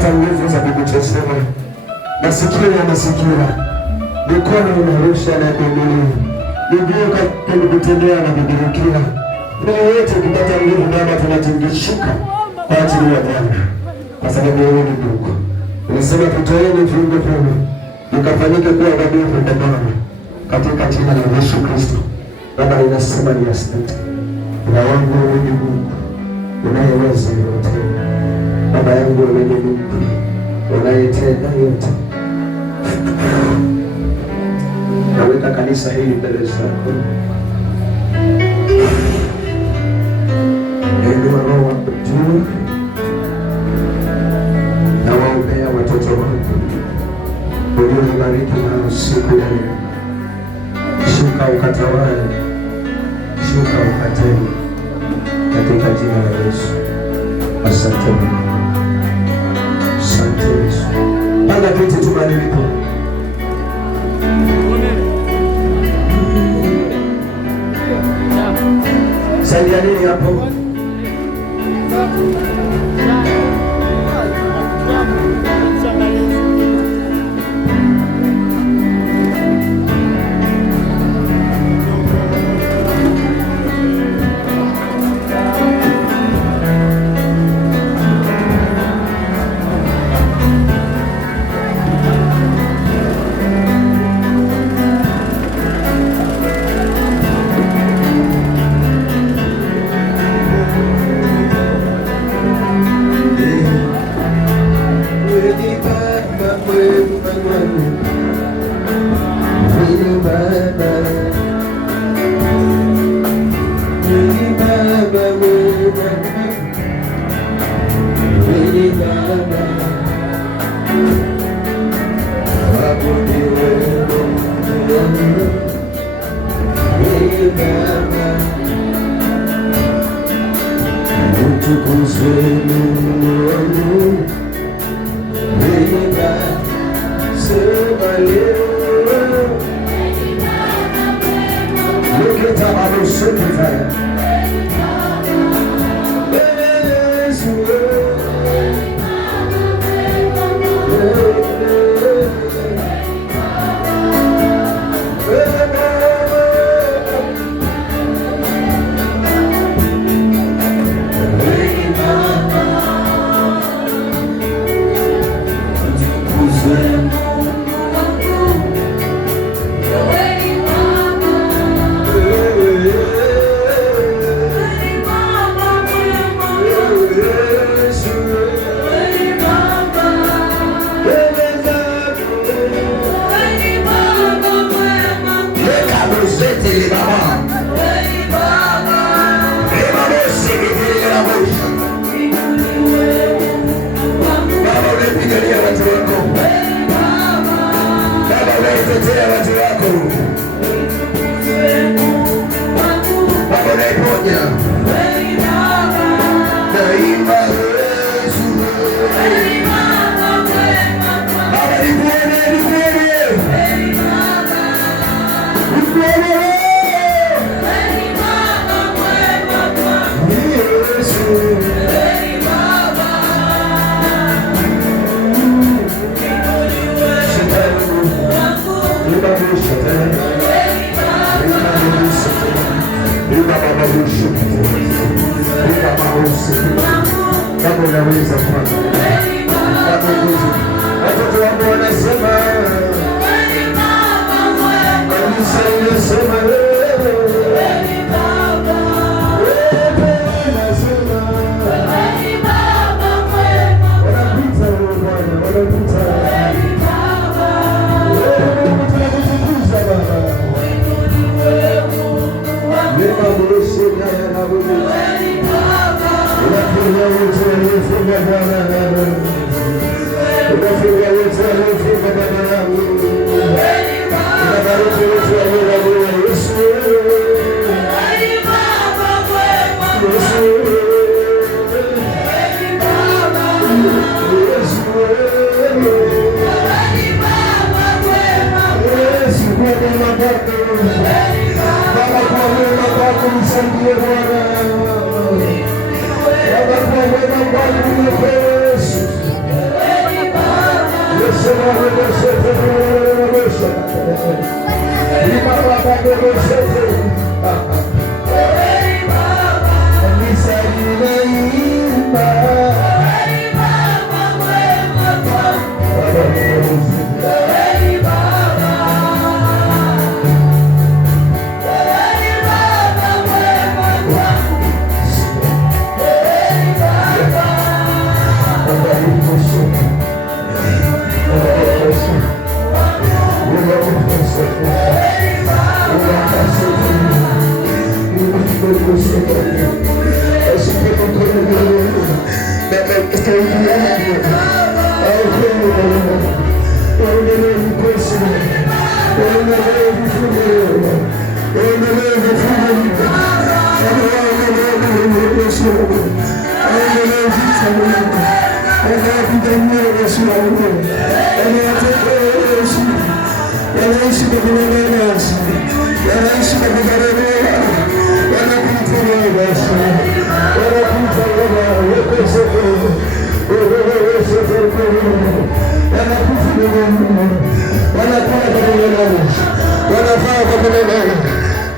kupata nguvu za kukuchezea. Masikio yanasikia, mikono inarusha na kuinuliwa, miguu kukutendea na kugeukia. Moyo wetu kupata nguvu Baba, tunatingishika kwa ajili ya Bwana, kwa sababu wewe ni Mungu. Unasema tutoeni viungo vyenu vikafanyike kuwa dhabihu kwa Bwana, katika jina la Yesu Kristo. Baba, ninasema ni asante. Baba wangu, wewe ni Mungu unayeweza yote. Baba yangu, wewe ni Mungu unayetenda yote. Naweka kanisa hili mbele zako. Inua roho wako juu na waombea watoto wako uliobariki nao siku ya leo. Shuka ukatawale, shuka ukatende katika jina la Yesu. Asante Mungu, asante Yesu. Panda kiti tubadilike. Saidia nini hapo? Baba,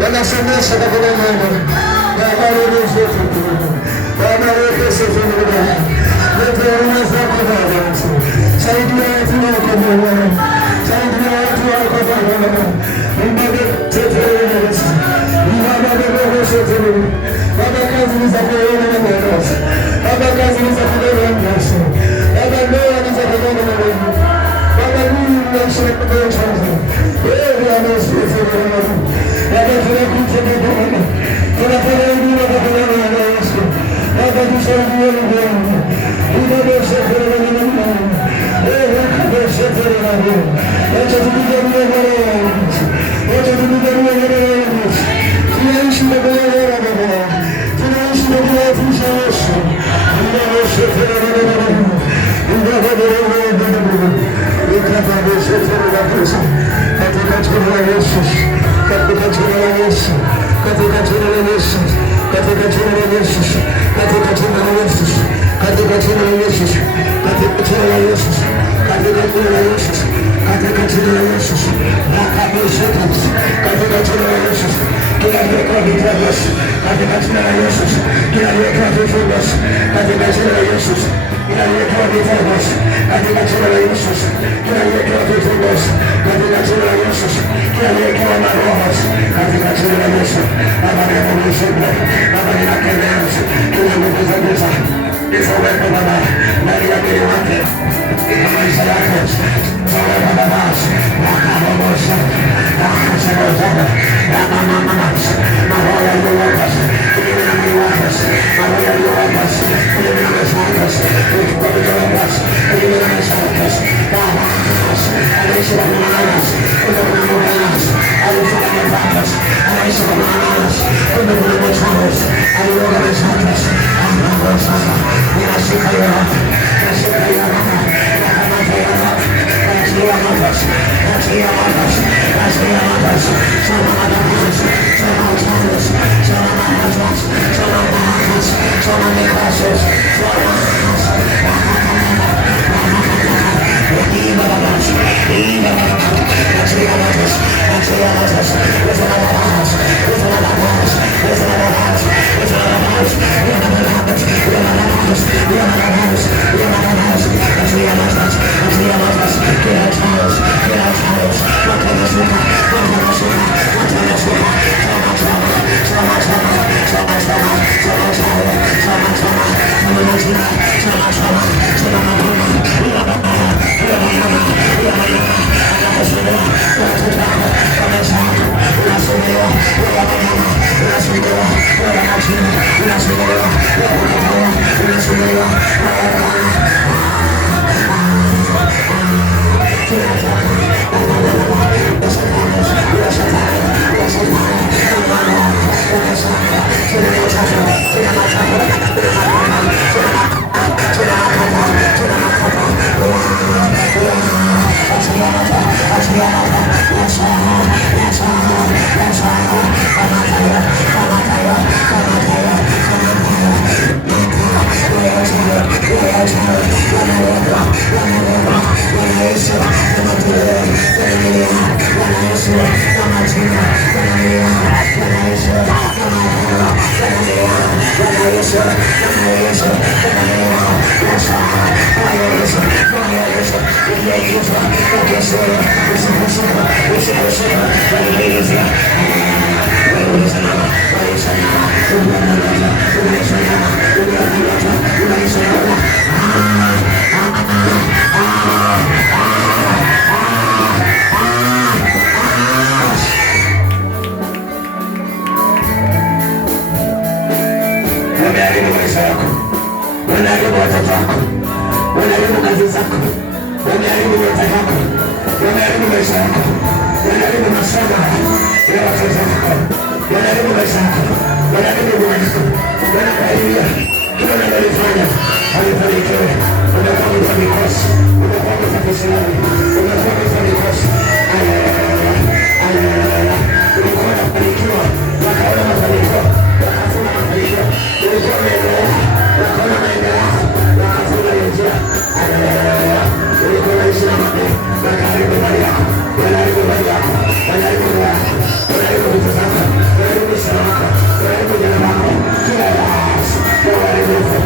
wanasomesha kwa Mungu na habari zetu Bwana wewe sifa Bwana wewe unaweza Bwana saidia watu wako Bwana saidia watu wako Bwana mbele teteleza Baba wewe sote Baba kazi za kuona na Bwana Baba kazi za kuona na Bwana Baba ndoa za kuona na Bwana Baba mimi ninashukuru kwa Bwana wewe anasifiwa Bwana Baba tunakuja Bwana tunafanya huduma kwa Bwana Yesu Baba tusaidie Bwana unaweza kufanya nini wewe unaweza kufanya nini acha tupigane Bwana acha tupigane Bwana tunaishi na Bwana tunaishi na Bwana Yesu unaweza kufanya nini katika jina la Yesu katika jina la Yesu katika jina la Yesu katika jina la Yesu katika jina la Yesu katika jina la Yesu katika jina la Yesu katika jina la Yesu katika jina la Yesu nakabisha katika jina la Yesu tunaweka vitu katika jina la Yesu tunaweka vitu katika jina la Yesu tunaweka vitu katika jina la Yesu tunaweka vitu katika jina la Yesu tunaweka maroho katika jina la Yesu Baba ya Yesu Baba ya Yesu tunaweka vitu nisaweka Baba ndani ya mwili wake maisha yake Baba Baba wakaomosha wakasema Baba mama maroho ya Yesu Baba Baba kazi zako, wameharibu nyota yako, wameharibu maisha yako, wameharibu masomo ya watoto wako, wameharibu maisha yako, wameharibu ndoa yako, wanakuharibia kila unalolifanya halifanikiwe. Umekuwa mtu mikosi, umekuwa mtu kisirani, umekuwa mtu mikosi. Ulikuwa unafanikiwa, wakaona mafanikio, wakafuna mafanikio. Ulikuwa unaendelea, wakaona maendeleo, wakafuna njia. Ulikuwa unaishi na mape, wakaharibu mali yako, wanaharibu mali yako, wanaharibu ndoa yako, wanaharibu vitu zako, wanaharibu biashara yako, wanaharibu jina lako, kila yasi ya uharibifu.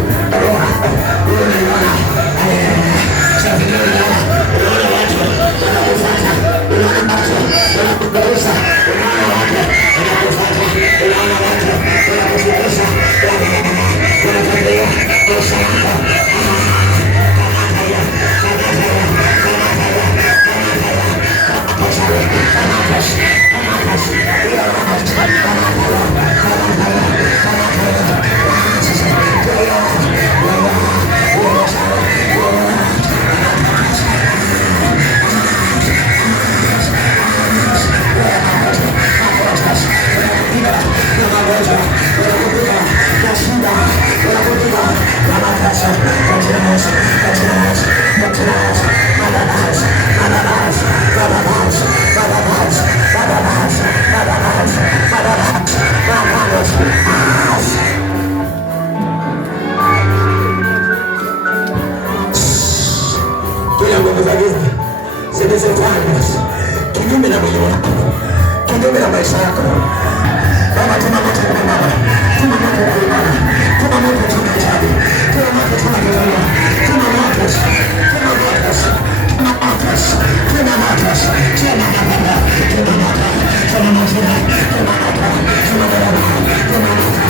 Unaona watu wanakufuata, unaona watu wanakugeuza, unaona watu wanakufuata, unaona watu wanakufurahisha, wanafuatilia maisha yako. Kinyume na mwili wako, kinyume na maisha yako. Baba, tuna moto kwa mama, tuna moto kwa mama, tuna moto tuna chabi, tuna moto tuna kelele, tuna moto, tuna moto, tuna moto, tuna moto, tuna mababa, tuna moto, tuna moto, tuna moto, tuna baba, tuna moto,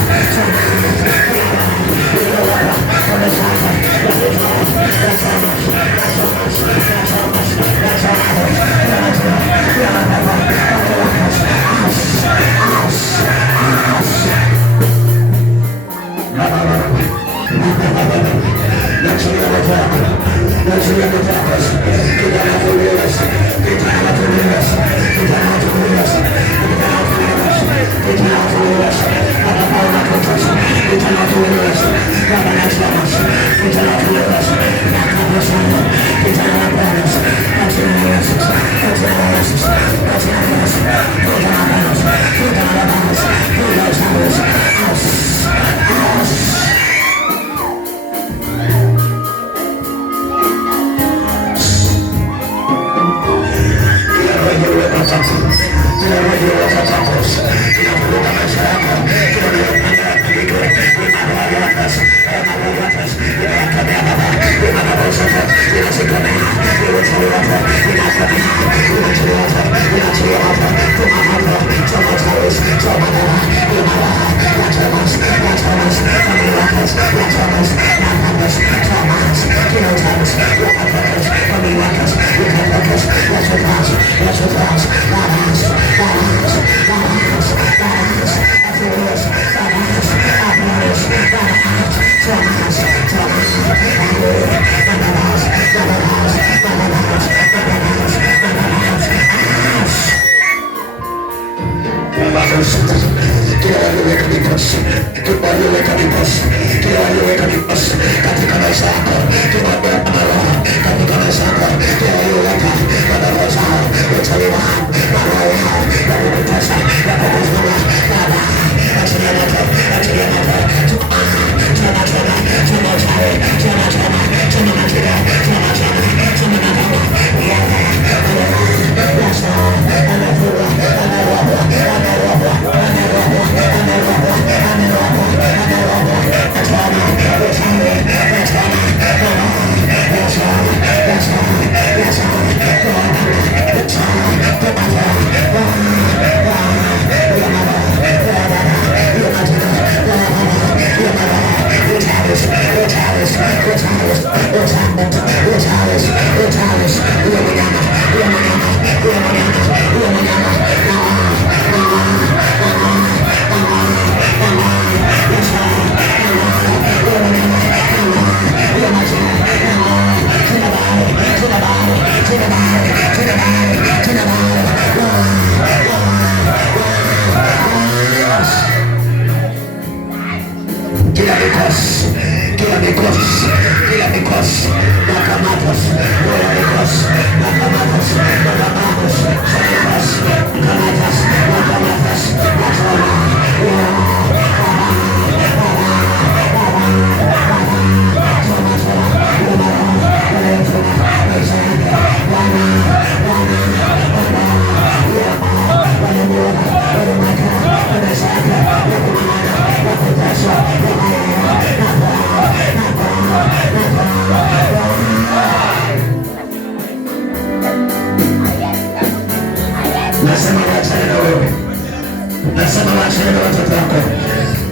wachane na watoto wako.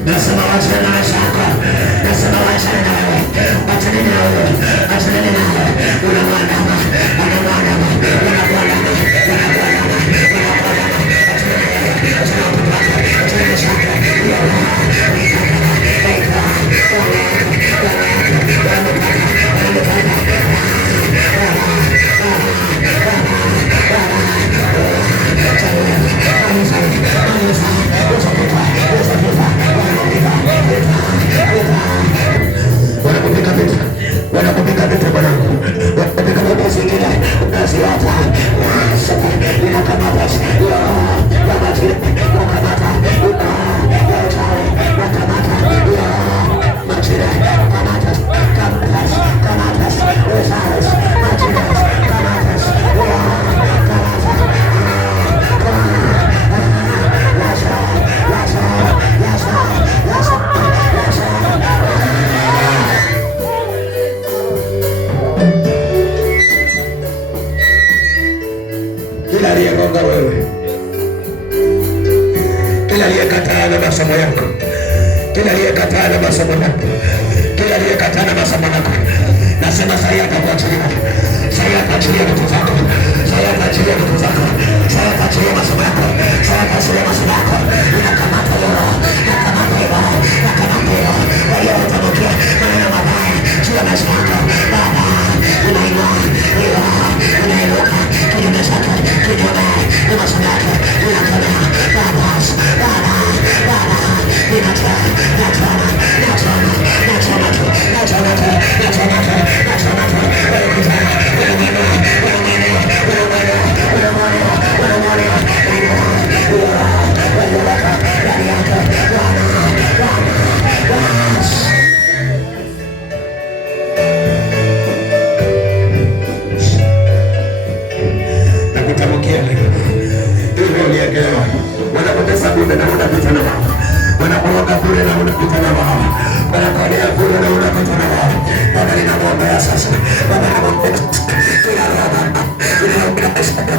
Nasema wachane na maisha yako. Nasema wachane na wewe. Wachane na wewe. Wachane na wewe. Unamwandama. Unamwandama. Unamwandama. Unamwandama. Unamwandama. Wachane na wewe. Wachane na watoto wako. Wachane na maisha yako. Wanapopika vita mwanangu, wanapopika vita zingine unaziwata inakamata wakamata kila aliyegonga wewe, kila aliyekataa na masomo yako, kila aliyekataa na masomo yako, kila aliyekataa na masomo yako, nasema sasa atakuachilia, sasa ataachilia vitu zako, sasa ataachilia vitu zako, sasa ataachilia masomo yako, sasa ataachilia masomo yako. Inakamata leo, inakamata leo, inakamata leo. Kwa hiyo utabakia maneno mabaya juu ya maisha yako. Baba, unainuka kinyume chake, kinyume na masomo yako, inakemea Baba, nakutamkia leo hivyo uliegelewa, wanapoteza bure na unapita na wao, wanakuoga bure na unapita na wao, wanakolea bure na unapita na wao. Baba, ninamwombea sasa, Baba, ninamwombea kila roho inayombea maisha yako,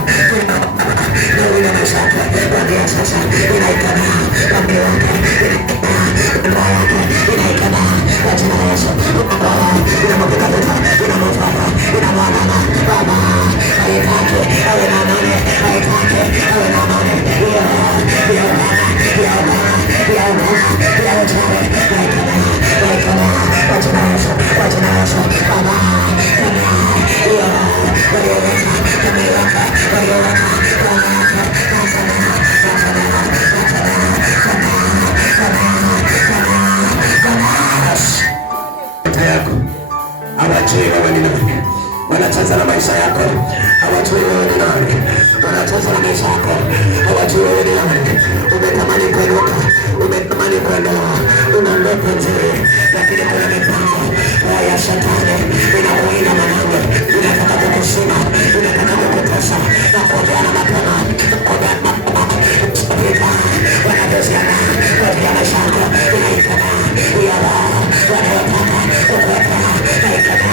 inayombea maisha yako, kuanzia sasa inaikemea mwili wako, ndoa yako inaikemea kwa jina la Yesu. Inamwagika vita, inamwafanya, inamwandama. Baba, haitaki awe na amani, haitaki awe na amani. Wanacheza na maisha yako, hawajui wewe ni nani. Wanacheza na maisha yako, hawajui wewe ni nani. Umetamani kuinuka, umetamani kuendelea, una ndoto nzuri, lakini kuna mipango ya shetani inakuinda mwanangu, inataka kukushinda, inataka kukutesa na kuogeana mapema, kuogeana mapema. Wanapoziana katika maisha yako, inaikana yala wanayotaka kukuweka, inaikana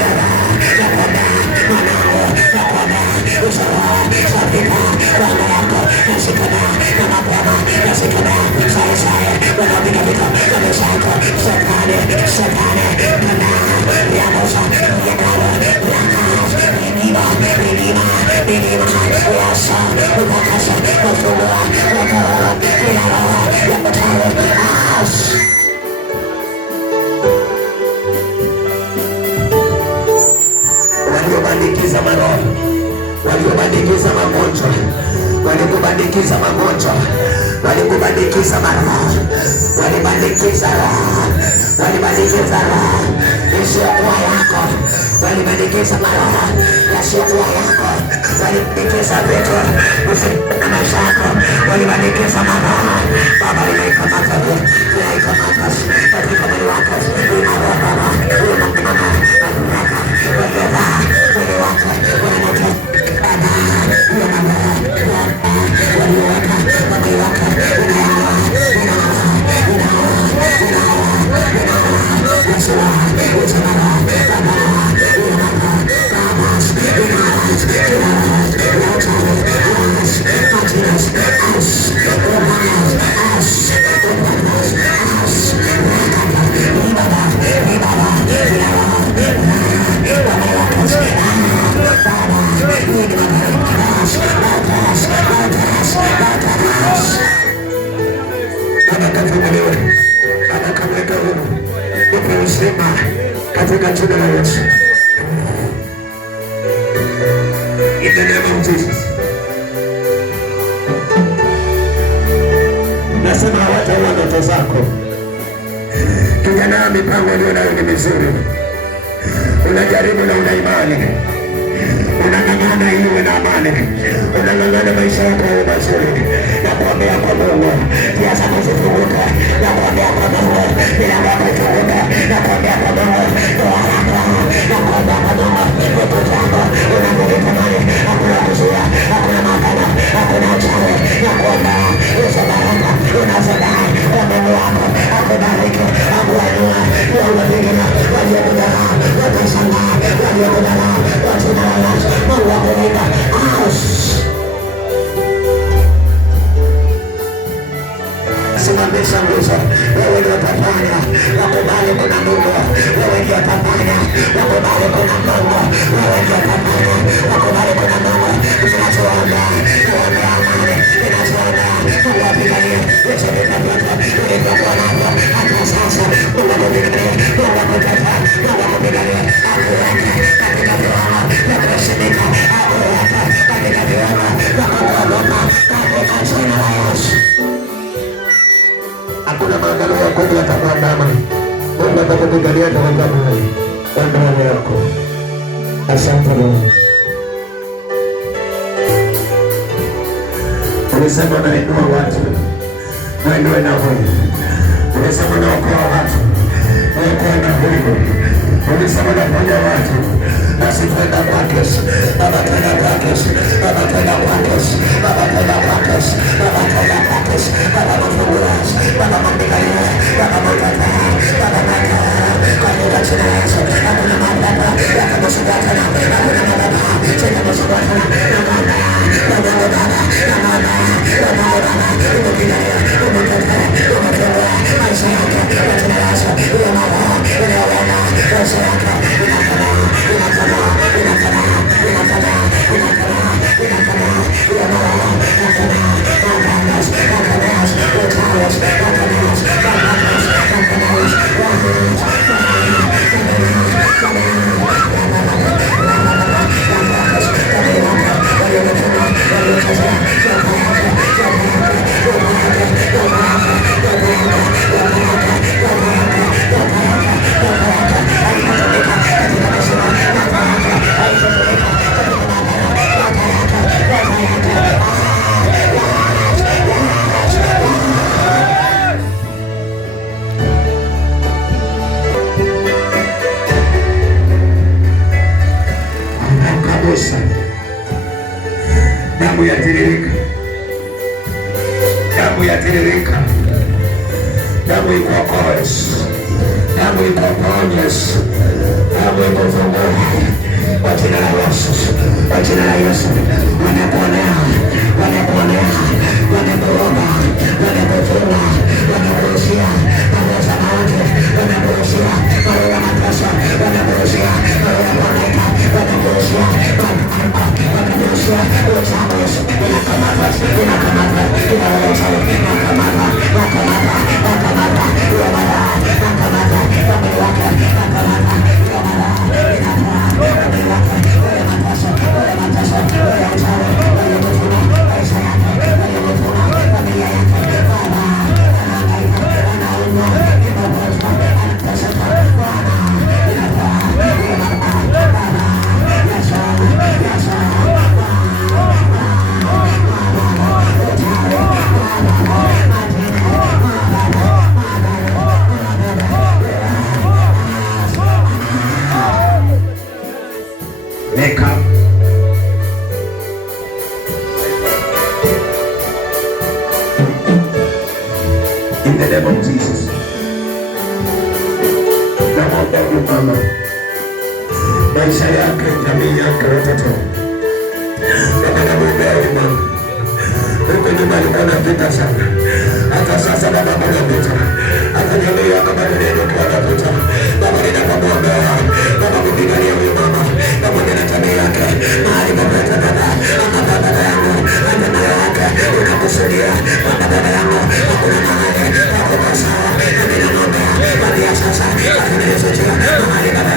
yala nakwambia mwanao, nakwambia usawa safika wana yako nasikana na mapema, nasikana saisai wanapiga vita na maisha yako. Shetani nana yamosa yakalo milima yasa ukakasa kufungua wakala kila roho ya kutalo waliobandikiza maroho, waliobandikiza magonjwa, walikubandikiza magonjwa, walikubandikiza maroho, walibandikiza roho, walibandikiza roho isiyokuwa yako, walibandikiza maroho yasiyokuwa yako, walibandikiza vitu na maisha yako, walibandikiza maroho. Baba, inaikamata inaikamata katika mwili wako, inaroho As katika jina la Yesu. In the name of Jesus. Nasema hawataua ndoto zako. Kijana, mipango ulio nayo ni mizuri. Unajaribu na una imani. Unang'ang'ana ili uwe na amani. Unang'ang'ana maisha yako yawe mazuri. Nakuambia kwa Mungu, njia zako zifunguke. Nakuambia kwa Mungu, milango yako ifunguke. Nakuambia kwa Mungu, ndoa yako. Nakuambia kwa Mungu, vitu vyako unavyovitamani. Hakuna kuzuia, hakuna magana, hakuna uchawi. Nakuambia hizo baraka unazodai kwa Mungu wako akubariki, akuinue. Wale wengine waliokudharau watashangaa, waliokudharau watanawala. Mungu akulinda. Simamisha nguzo. Wewe ndio utafanya. Wakubali kuna Mungu. Wewe ndio utafanya. Wakubali kuna Mungu. Wewe ndio utafanya. Wakubali kuna Mungu. Tunachoomba, tuombe amani. Tunachoomba, Mungu apiganie. Yesu nitapata. Nitakuwa navyo. Hata sasa. Mungu akupiganie. Mungu akutetea. Mungu akupiganie. Akuweke katika viwango vya kuheshimika. Akuweke katika viwango vya kuogopa. Katika jina la Yesu. Hakuna maangano ya kweli yatakuandama. Mungu atakupigania katika moyo wa ndoa yako. Asante Bwana. Ulisema nainua watu, nainue na huyu. Ulisema naokoa watu, naokoa na huyu. Ulisema nafanya watu, nasikwenda kwake. Baba twenda kwake, Baba twenda kwake, Baba twenda kwake, Baba twenda kwake, Baba mfunguaji, Baba mpiganie, Baba mtetee, Baba mtetee. Katika jina la Yesu, hakuna mamlaka yakamshinda tena, hakuna mamlaka yakamshinda tena. Naomba, naomba Baba, naomba, naomba Baba, mpiganie, mtetee, mtetee maisha yake kwa jina la Yesu. Unaona maisha yake damu yatiririka, damu yatiririka, damu ikuokoe, damu ikuponye, damu ikufungue kwa jina la Yesu, kwa jina la Yesu. Wanakuonea, wanakuonea, wanakuomba, wanakufunga, wanakurushia mambo za mauti, wanakurushia mambo ya mateso, wanakurushia mambo ya malaika, wanakurushia wanakurushia uchaguzi. Inakamata, inakamata, inaweza, inakamata, inakamata, inakamata, inamara, inakamata, inamara, inakamata, inamara, inatoa, inaweka, inamatasa, inamatasa, inachawe, inatufuna, maisha yake, inatufuna, familia yake, Baba, anahangaika, anaumwa, inapozwa, anateseka, Bwana, inatoa, inamara, Baba, Yesu, Yesu, in the name of Jesus. Naomba mama, maisha yake, jamii yake, watoto nakamwombea mama. Huko nyuma alikuwa anapita sana, hata sasa baba anapita, hata jamii yake bado inakuwa anapita. Baba ninakamwombea, baba mpiganie huyu mama, baba na jamii yake, mahali popote baba, hata baba yangu, hata moyo wake unakusudia, baba yangu, hakuna mahali hapo sawa. Ninaomba kwa sasa, afunike mahali baba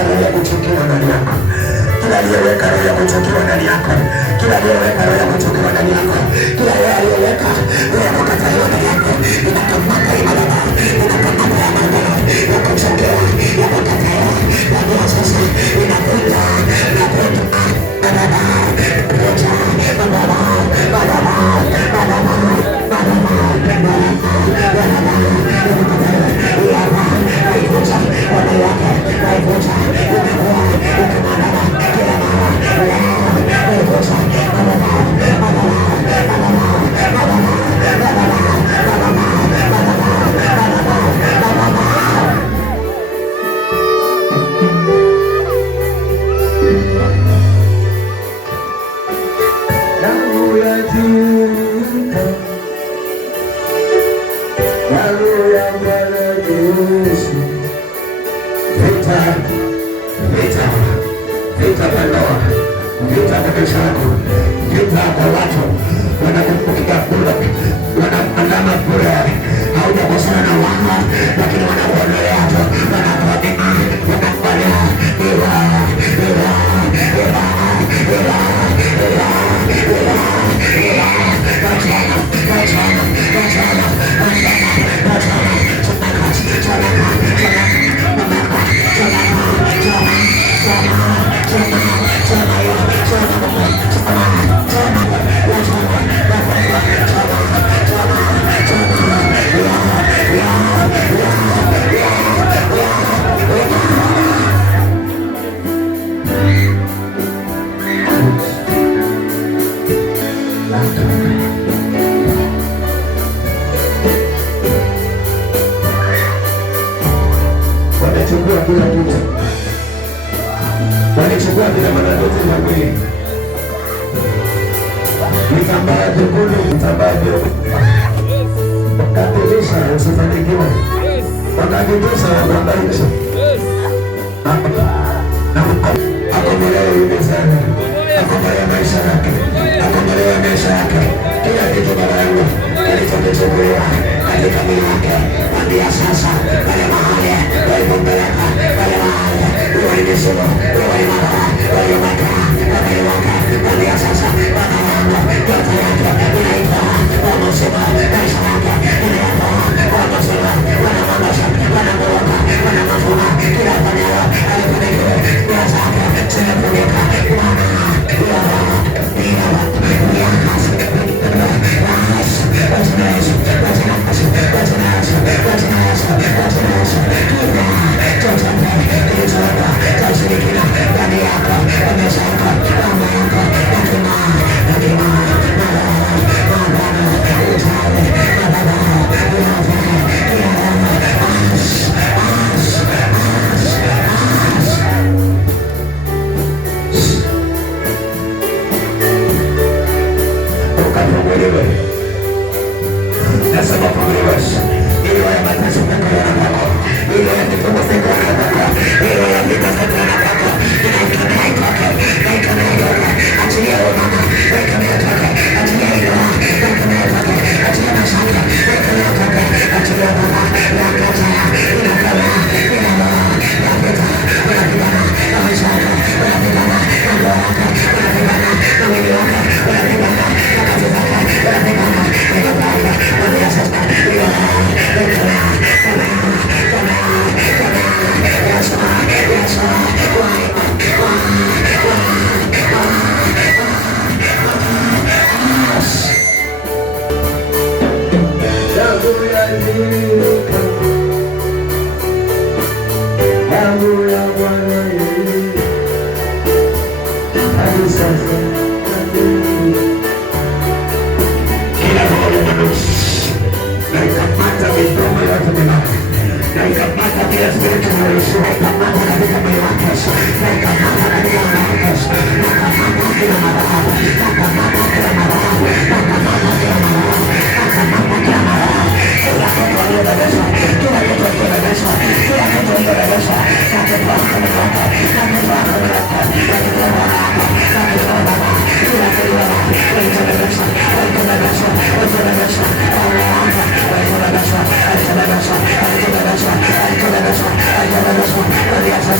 aliyeweka roho ya kuchukiwa ndani yako, kila aliyeweka roho ya kuchukiwa ndani yako, kila aliyeweka roho ya kuchukiwa ndani yako, kila aliyeweka roho ya kukataliwa ndani yako, inakamata imalala, inakamata ya maneno ya kuchukiwa, ya kukataliwa, ya sasa inakuja, inakuja vita vya ndoa, vita vya maisha yako, vita kwa watu wanakupiga kura, wanaandama kura, haujakosana na wao, lakini wanakuonelea tu, wanakuadima, wanakualea walichukua kila kitu, walichukua kila manadazi za mwili, vitambaa vyekundu, vitambaa vyeupe, wakapitisha usifanikiwe, wakapitisha wakuangaisha, akombolewe yule sana, akombolewe maisha yake, akombolewe maisha yake, kila kitu baba yangu kilichokichukuliwa katika mwili wake, mwambia sasa pale mahali walipompeleka, pale mahali walinisumu, walimaka, walimaka, mwambia sasa baba yangu yote yake inaitwa wamusima, maisha yake inaitwa wamusima, wanamangosha, wanamoroka, wanamafuna, kila panelo alipanikiwe, bila zake zimefunika, wana nasema kuliwasha ili waya matatu mekona kwako, ili waya kifungo sekona kwako, ili waya vita sekona kwako, inaikana itoke, inaikana itoke, achilia umama, inaikana itoke, achilia iloa, inaikana itoke, achilia mashaka, inaikana itoke, achilia mama, inakata, inakana, inaloa, inapita, inapigana, na maisha yako, inapigana, na ndoa yako, inapigana, na mwili wako, inapigana, na kazi zako, inapigana, inapigana, na ikapata kila spiritual relation, ikapata katika mwili wake, na ikapata katika mwili wake, na ikapata kila maradhi, na ikapata kila maradhi, na ikapata kila maradhi, na ikapata kila maradhi, kila kitu aliyobebeshwa, kila kitu aliyobebeshwa, kila kitu aliyobebeshwa, na kitu wako mwili wake, na kitu wako mwili wake, na kitu wako wako, na kitu wako baba, kila kitu wako, aliyobebeshwa, aliyobebeshwa, aliyobebeshwa, aliyobebeshwa, aliyobebeshwa, aliyobebeshwa, aliyobebeshwa, aliyobebeshwa, aliyobebeshwa, aliyobebeshwa, aliyobebeshwa,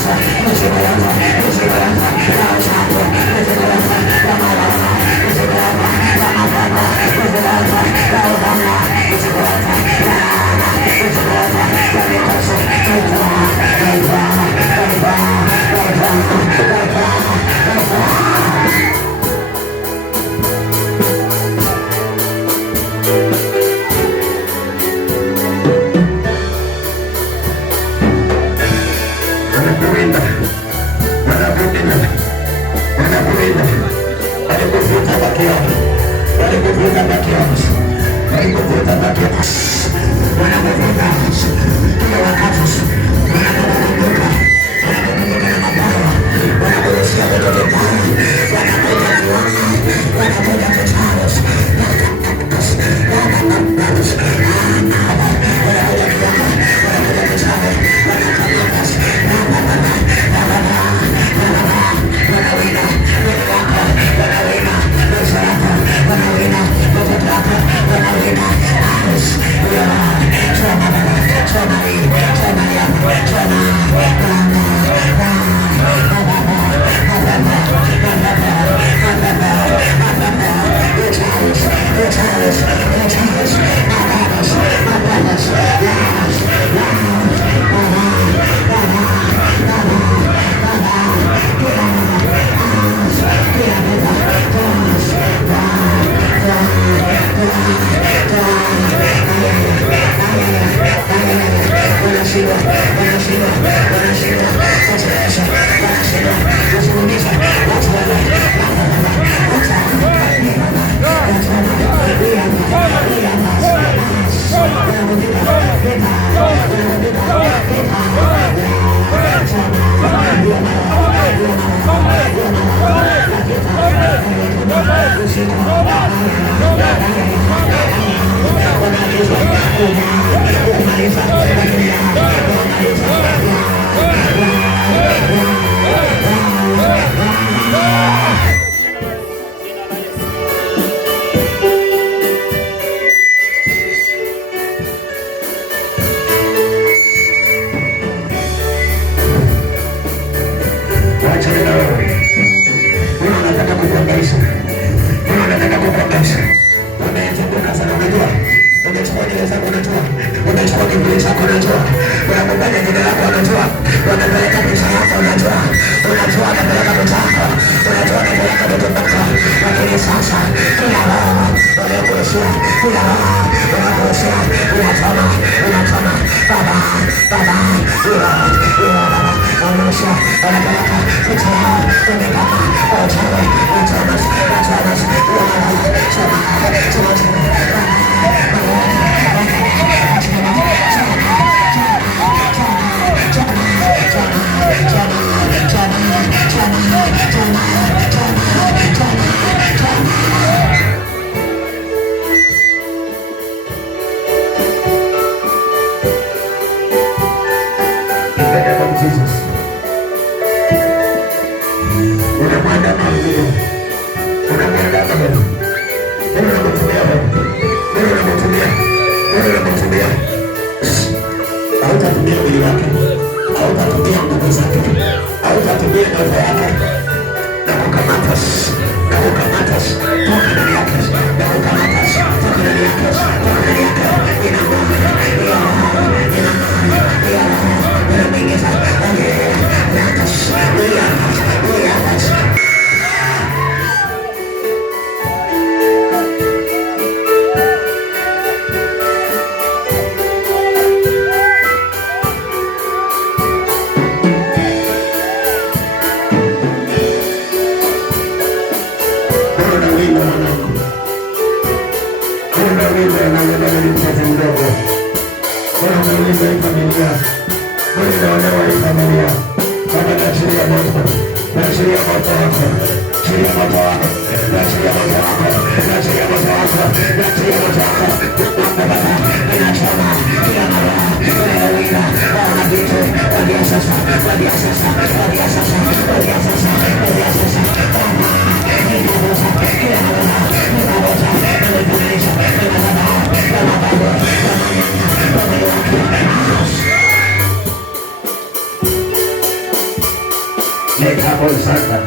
Ekabosaka.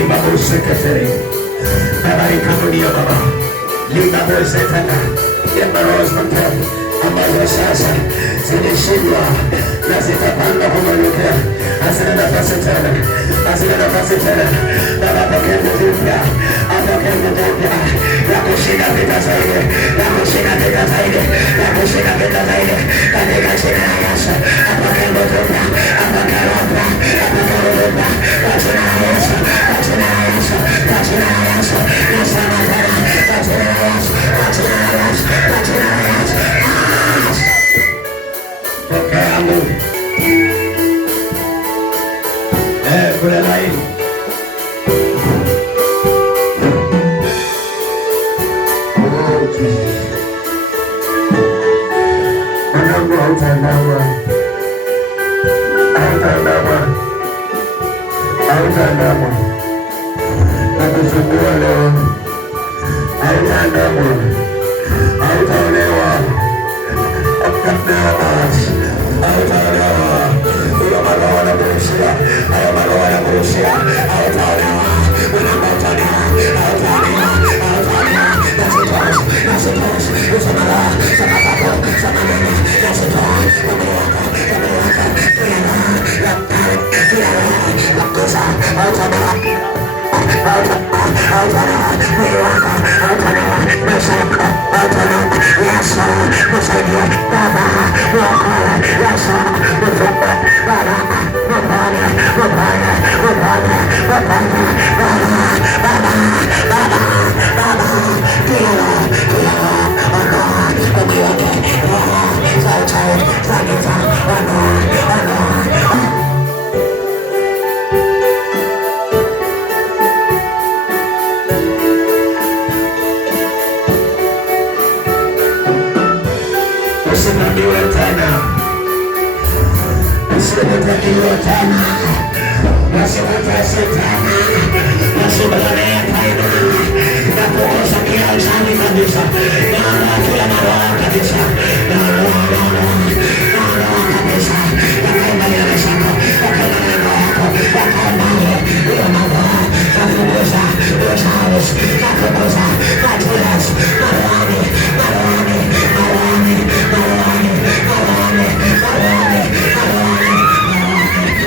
Imabusekete. Baba ikamulia baba. Limabusekata. Yembarosmate. Ambazo sasa zimeshindwa na zitapanda kumalikia. Hazina nafasi tena. Hazina nafasi tena. Baba pokea nguvu mpya. Apokea nguvu mpya. Ya kushinda vita zaidi. Ya kushinda vita zaidi. Ya kushinda vita zaidi. Katika jina la Yesu. Apokea nguvu mpya. Apokea roho mpya. Apokea nguvu mpya. Kwa jina la Yesu. Kwa jina la Yesu. Kwa jina la Yesu. Nasema tena. Kwa jina la Yesu. Kwa jina la Yesu. Kwa jina la Yesu. Pokea nguvu. Kule laini. Mwanangu hautaandamwa. Hautaandamwa. Hautaandamwa. Nakusumbua leo. Hautaandamwa. Hautaolewa. Hautaolewa. Huyo maroho anakurushia. Hayo maroho anakurushia. Hautaolewa. Mwanangu hautaolewa. Hautaolewa. Hautaolewa. Nasitoshi. Nasitoshi. Usamara. Samatapo. Samamena. Nasitoshi. Mwamiri wako. Mwamiri wako. Kuyana. Yaktari. Kuyana. Yakusa. Hautaolewa. Hautaolewa. Mwiri wako. Hautaolewa. Maisha yako. Hautaolewa. Yesu. Msaidia. Baba. Mwokoa. Yesu. Mfumba. Baraka. Mwokoa. Mwokoa. Mwokoa. Mwokoa. Baba. Baba. Baba. Kila. Kila. Onoa. Omiweke. Sauta. Sanita. Onoa. Onoa. Usimamiwe tena. Usimamiwe tena. Usimamiwe tena. Usimamiwe tena. Na kuosha kila uchawi kabisa. Na kila maroho kabisa. Na kabisa. Yakaenda yale shako. Yakaenda neno yako. Yakaenda hiyo maroho. Nakugusa. Uchawi. Nakugusa. Natulas. Marohani. Marohani. Marohani. Marohani. Marohani. Marohani. Marohani.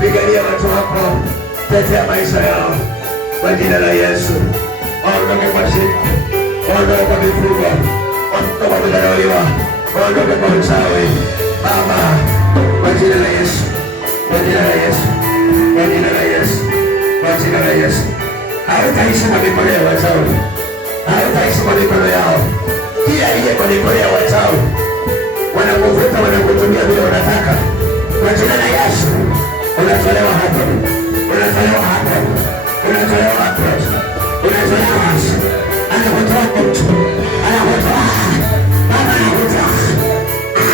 Pigania watu wako, tetea maisha yao kwa jina la Yesu. Waondoke kwa shida, waondoke kwa mifugo, waondoke kwa kudharauliwa, waondoke kwa uchawi. Baba, kwa jina la Yesu, kwa jina la Yesu, kwa jina la Yesu, kwa jina la Yesu. Hautaishi kwa mikono ya wachawi, hautaishi kwa mikono yao. Pia iye kwa mikono ya wachawi, wanakuvuta, wanakutumia vile wanataka. Kwa jina la Yesu, unatolewa hapa, unatolewa hapa, unatolewa hapa, unatolewa hapa. Anakutoa mtu, anakutoa Baba, anakutoa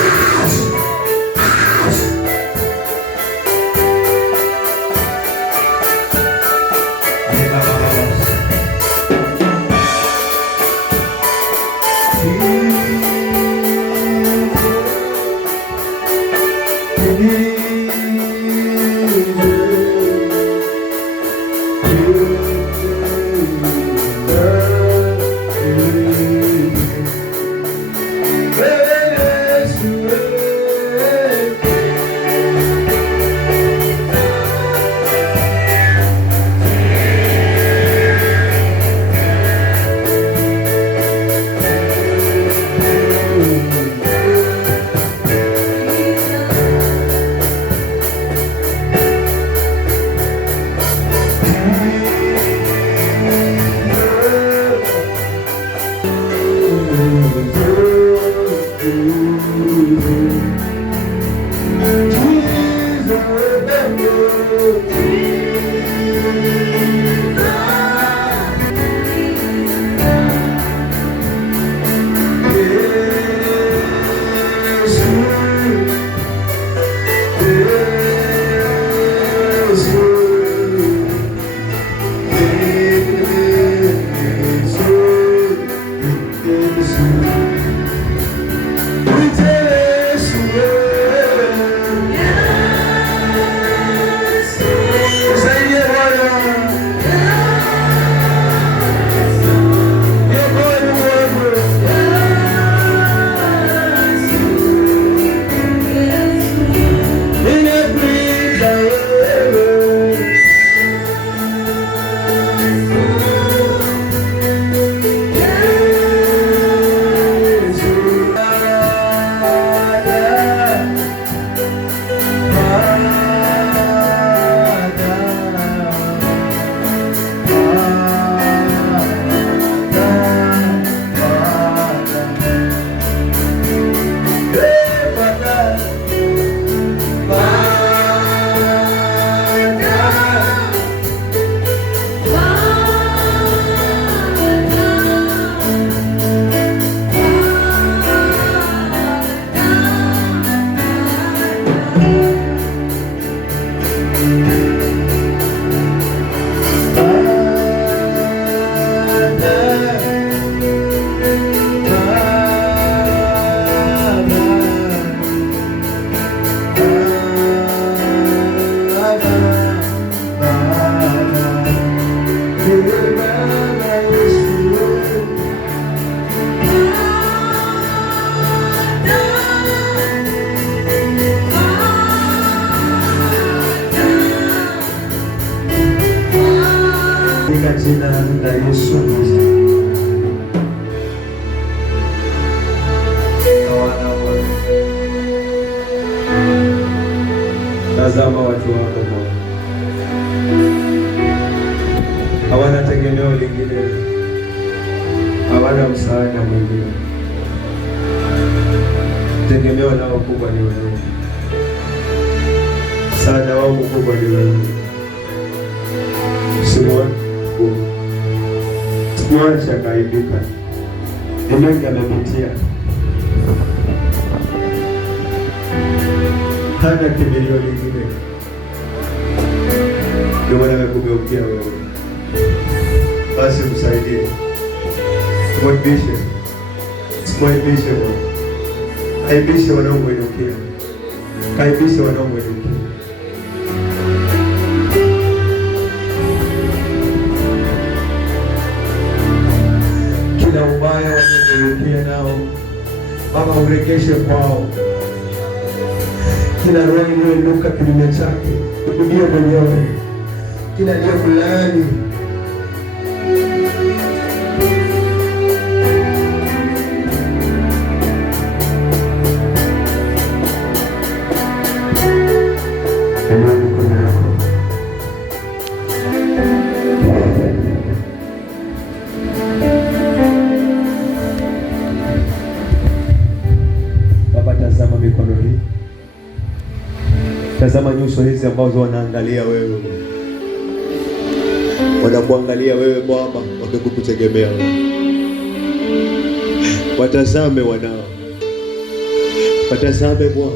Katika jina la Yesu Kristo. Tazama watu wako Bwana, hawana tegemeo lingine, hawana msaada mwingine. Tegemeo lao kubwa ni wewe, msaada wao mkubwa ni wewe. Sikuacha kaibika, ni mengi amepitia, hana kimbilio lingine, ndio maana amekugeukia wewe. Basi msaidie, simwaibishe Bwana, aibishe wanaomwinukia, kaibishe wanaomwinukia. Kila ubaya wanaomwinukia nao Baba urejeshe kwao. Kila roho iliyoinuka kinyume chake urudie mwenyewe. Kila aliyekulaani tazama mikono hii, tazama nyuso hizi ambazo wanaangalia wewe, wanakuangalia wewe Bwana, wakikutegemea wewe. Watazame wanao, watazame Bwana,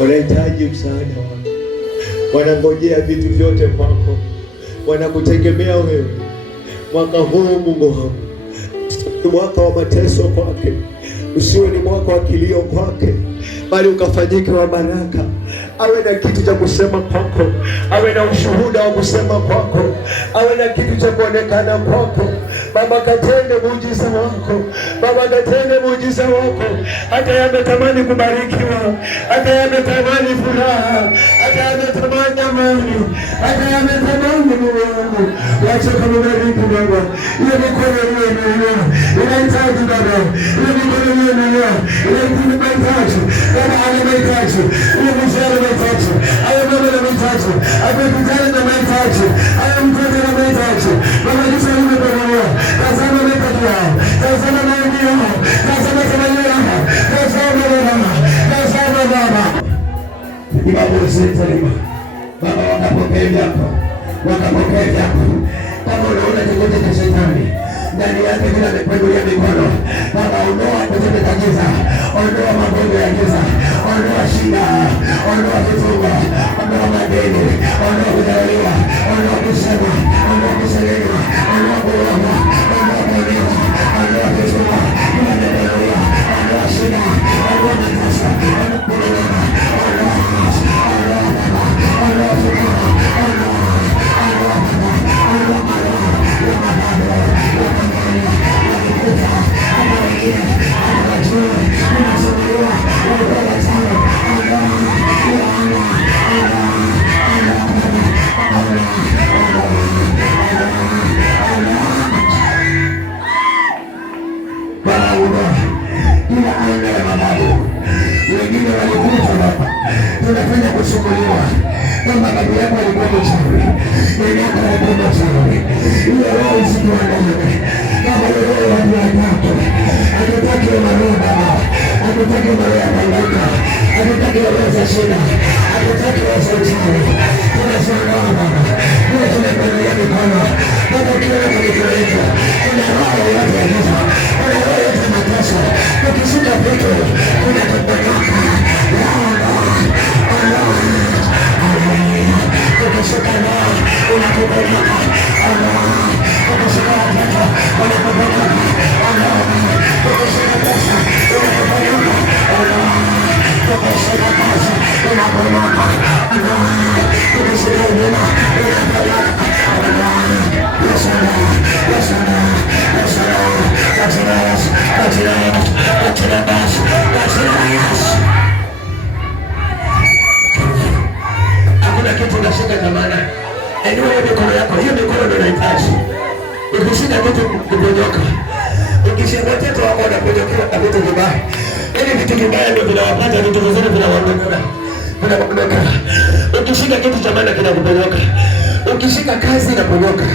wanahitaji msaada wako, wanangojea vitu vyote kwako, wanakutegemea wewe. Mwaka huu Mungu wangu ni mwaka wa mateso kwake, usiwe ni mwaka wa kilio kwake, bali ukafanyike wa baraka. Awe na kitu cha kusema kwako, awe na ushuhuda wa kusema kwako, awe na kitu cha kuonekana kwako. Baba, katende muujiza wako, Baba, katende muujiza wako. Hata yametamani kubarikiwa, hata yametamani furaha, hata yametamani amani, hata yametamani Mungu, wacha kumbariki Baba. Ile mikono ile inahitaji Baba, ile mikono ile inahitaji Baba, anahitaji ile mshahara anahitaji, ayo Baba anahitaji, apekutane na mahitaji, ayo mtoto anahitaji Baba, jisaidie Baba. Tazama mikono yao, tazama maombi yao, tazama tamanio yao, tazama Ibabusitalima. Baba, wakapokea vyako, wakapokea vyako. Kama unaona chochote cha shetani ndani yake bila kuinulia mikono, Baba, ondoa chochote cha giza, ondoa magonjwa ya giza, ondoa shida, ondoa vifungo, ondoa madeni, ondoa kudharauliwa, ondoa kusema, ondoa kusengenywa, ondoa kuoga, ondoa kuonewa, ondoa vifungo, ondoa shida, ondoa mateso, ondoa kuonewa, ondoa tunafanya kusumbuliwa kama babu yako alikuwa mchawi, nani yako alikuwa mchawi. Hiyo roho isikuandame, kama hiyo roho ya watu hatutaki maroho baba, hatutaki maroho ya kuanguka, hatutaki roho za shida, hatutaki roho za uchawi. Tunashangaa baba, hiyo tunakuangalia mikono baba, ukiona kwa mikono yetu kuna roho yote ya giza, kuna roho yote ya mateso, tukishika vitu tunatoboka. Hakuna kitu unashika kamana. Enua mikono yako, hiyo mikono ndio unahitaji. Ukishika kitu kuponyoka. Ukishika watoto wako wanaponyoka na vitu vibaya. Ili vitu vibaya ndio vinawapata, vitu vizuri vinawaondoka. Vinaondoka. Ukishika kitu cha maana kinakuponyoka. Ukishika kazi inaponyoka.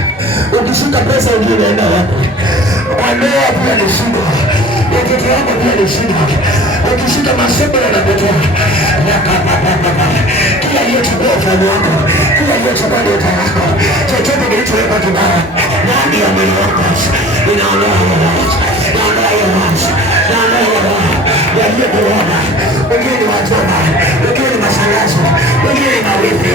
Ukishika pesa ndio inaenda wapi? Ndoa pia ni shida. Watoto wako pia ni shida. Ukishika masomo yanapotea. Kila aliyochukua ufalme wako, kila aliyochukua nyota yako, chochote kilichowekwa kibaya ndani ya mwili wako, ninaondoa yaliyokuona. Wengine ni wajomba, wengine ni mashangazi, wengine ni mawifi.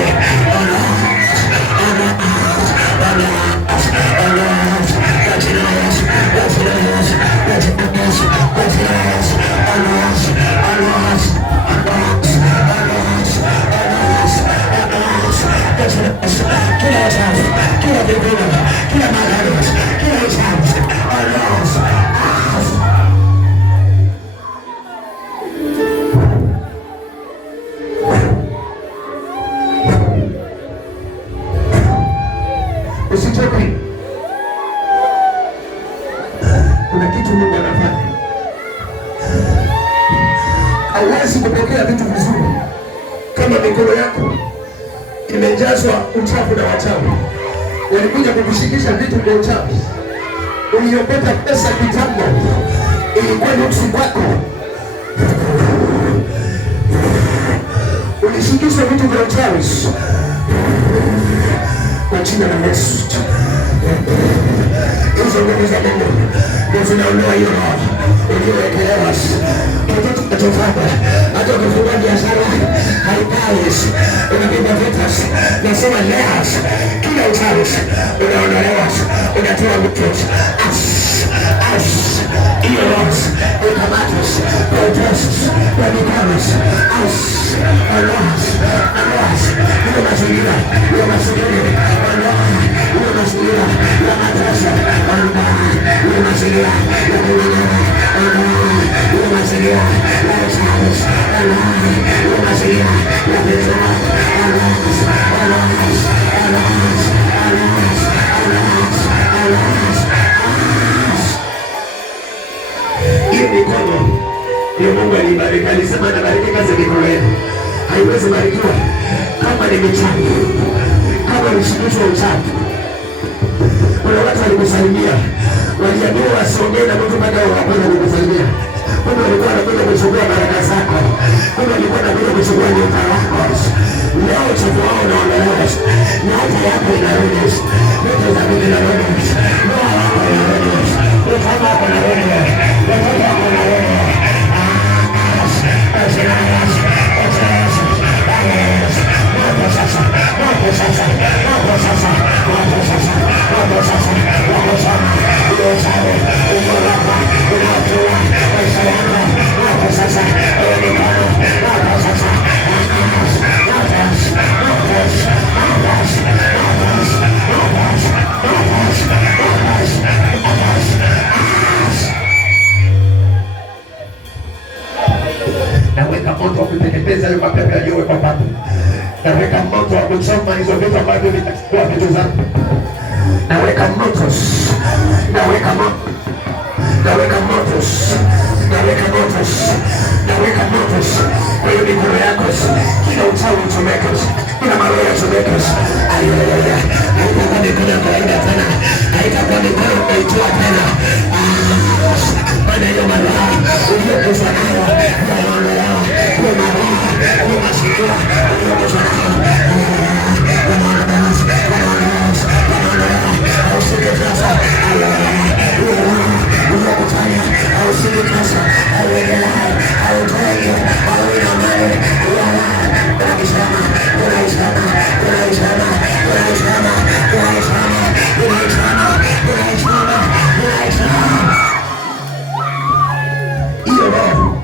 Usichoke. Kuna kitu Mungu anafanya. Hauwezi kupokea vitu vizuri kama mikono yako imejazwa uchafu na wachawi. Walikuja kukushikisha vitu vya uchawi. Uliopata pesa kitambo, ilikuwa nuksi kwako. Ulishikishwa vitu vya uchawi. Kwa jina la Yesu. Hizo nguvu za Mungu ndio zinaondoa hiyo roho iliyowekelewa. Mtoto atofanya hata ukifungua biashara haikai, unapiga vita, nasema leo kila uchawi unaondolewa, unatoa mtu hiyo roho ukamatus kwa utosi kwa mikono hiyo mazingira hiyo mazingira hiyo mazingira ya madrasa hiyo mazingira ya kuelewa hiyo mazingira ya usafi hiyo mazingira ya vijana hiyo mikono ndio Mungu alibariki. Alisema anabariki kazi ya mikono yenu. Haiwezi barikiwa kama ni michafu, kama ni shikisho uchafu. Kuna watu walikusalimia, waliambiwa wasiongee na mtu mpaka wakwenda kukusalimia. Kumbe walikuwa wanakuja kuchukua baraka zako. Kumbe walikuwa wanakuja kuchukua nyota yako. Naweka moto wa kuteketeza hiyo mapepo yaliyowekwa kwako. Naweka moto wa kuchoma hizo vitu ambavyo vitachukua vitu zako. Naweka moto. Naweka moto. Naweka moto. Naweka moto. Naweka moto. Kwa hiyo mikono yako, kila uchawi uchomeke, kila maroho yachomeke. Ayaya. Haitakuwa mikono ya kawaida tena. Haitakuwa mikono unaitoa tena. Maana hiyo maroho uliyokufa nayo, hiyo maroho, hiyo masikio uliyokufa nayo, usike sasa. Unakufanya usike sasa. Uendelee, hautoki, hauna amani. Unaishana, unaishana, unaishana, unaishana, unaishana, unaishana, unaishana, unaishana. Hiyo roho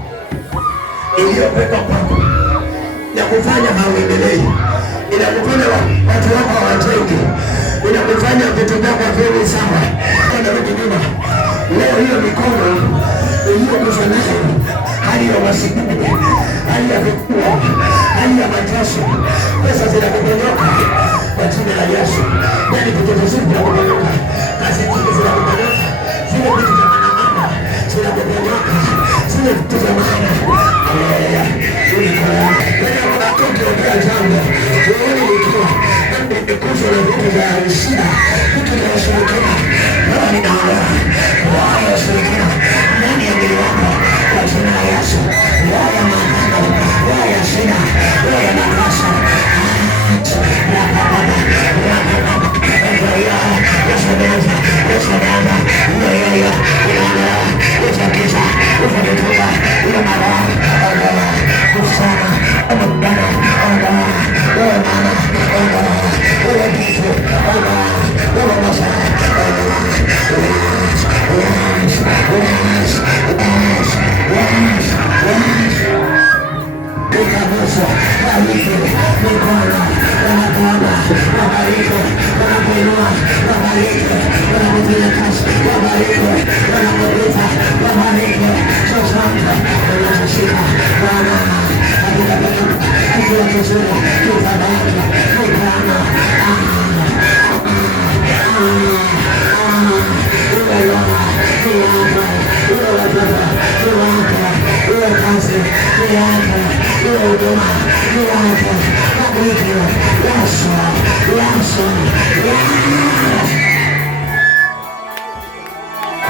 iliyowekwa kwako ya kufanya hauendelei, inakufanya watu wako hawajengi, inakufanya vitu vyako viwe sawa. Narudi nyuma. Leo hiyo mikono iliyokufa nayo, hali ya masikini, hali ya vikua, hali ya mateso, pesa zinakuponyoka kwa jina la Yesu. Yani vitoto zile vinakuponyoka, kazi nyingi zinakuponyoka, zile vitu vya maana zinakuponyoka, zile vitu vya maana. Unatoka ukia jambo, uone nikiwa nimekufa na vitu vya shida, vitu vya ushirikina. Roho ninaona, roho ya ushirikina ndani ya mwili wako kwa jina la Yesu. Roho ya maagano, roho ya shida, roho ya makosa.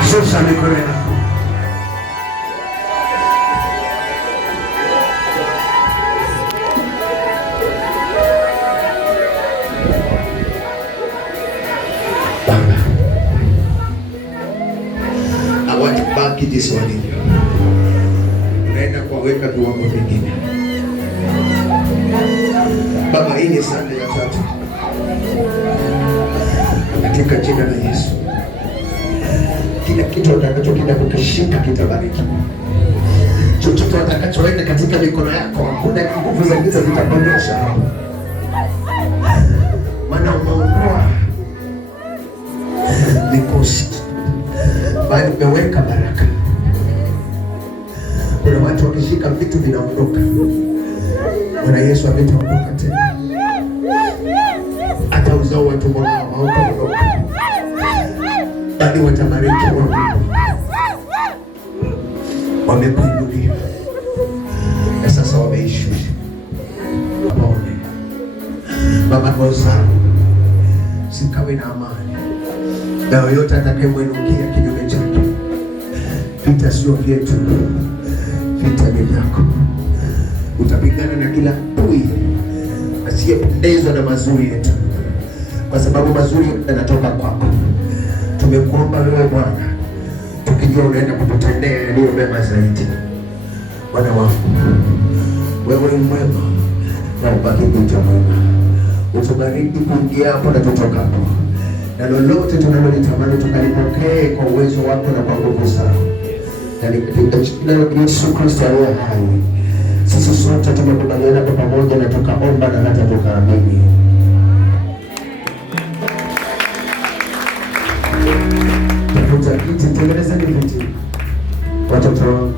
Shusha mikono yako. Hawatubaki jinsi walivyo. Unaenda kuwaweka viwango vingine. Baba, hii ni sanda ya tatu katika jina la Yesu. Kila kitu utakachokinda kukishika kitabariki. Chochote utakachoweka katika mikono yako, hakuna nguvu za giza zitapondosha. Maana umeondoa mikosi, bali umeweka baraka. Kuna watu wakishika vitu vinaondoka. Bwana Yesu ametaondoka tena. Hata uzao wa tumbo lao hautaondoka, bali watabarikiwa. Wamekuinulia na sasa wameishi. Pone Baba, roho zao zikawe na amani, na yoyote atakayemwinukia kinyume chake, vita sio vyetu, vita ni vyako. Utapigana na kila adui asiyependezwa na mazuri yetu, kwa sababu mazuri yanatoka kwako. Tumekuomba wewe Bwana, tukijua unaenda kututendea yaliyo mema zaidi. Bwana wangu, wewe ni mwema na ubaki kuwa mwema. Utubariki kuingia hapo na tutoka hapo, na lolote tunalolitamani tukalipokee kwa uwezo wako na kwa nguvu zako, na katika jina la Yesu Kristo aliye hai. Sisi sote tumekubaliana kwa pamoja na tukaomba na hata tukaamini. Tafuta kiti, tengeneza viti. Watoto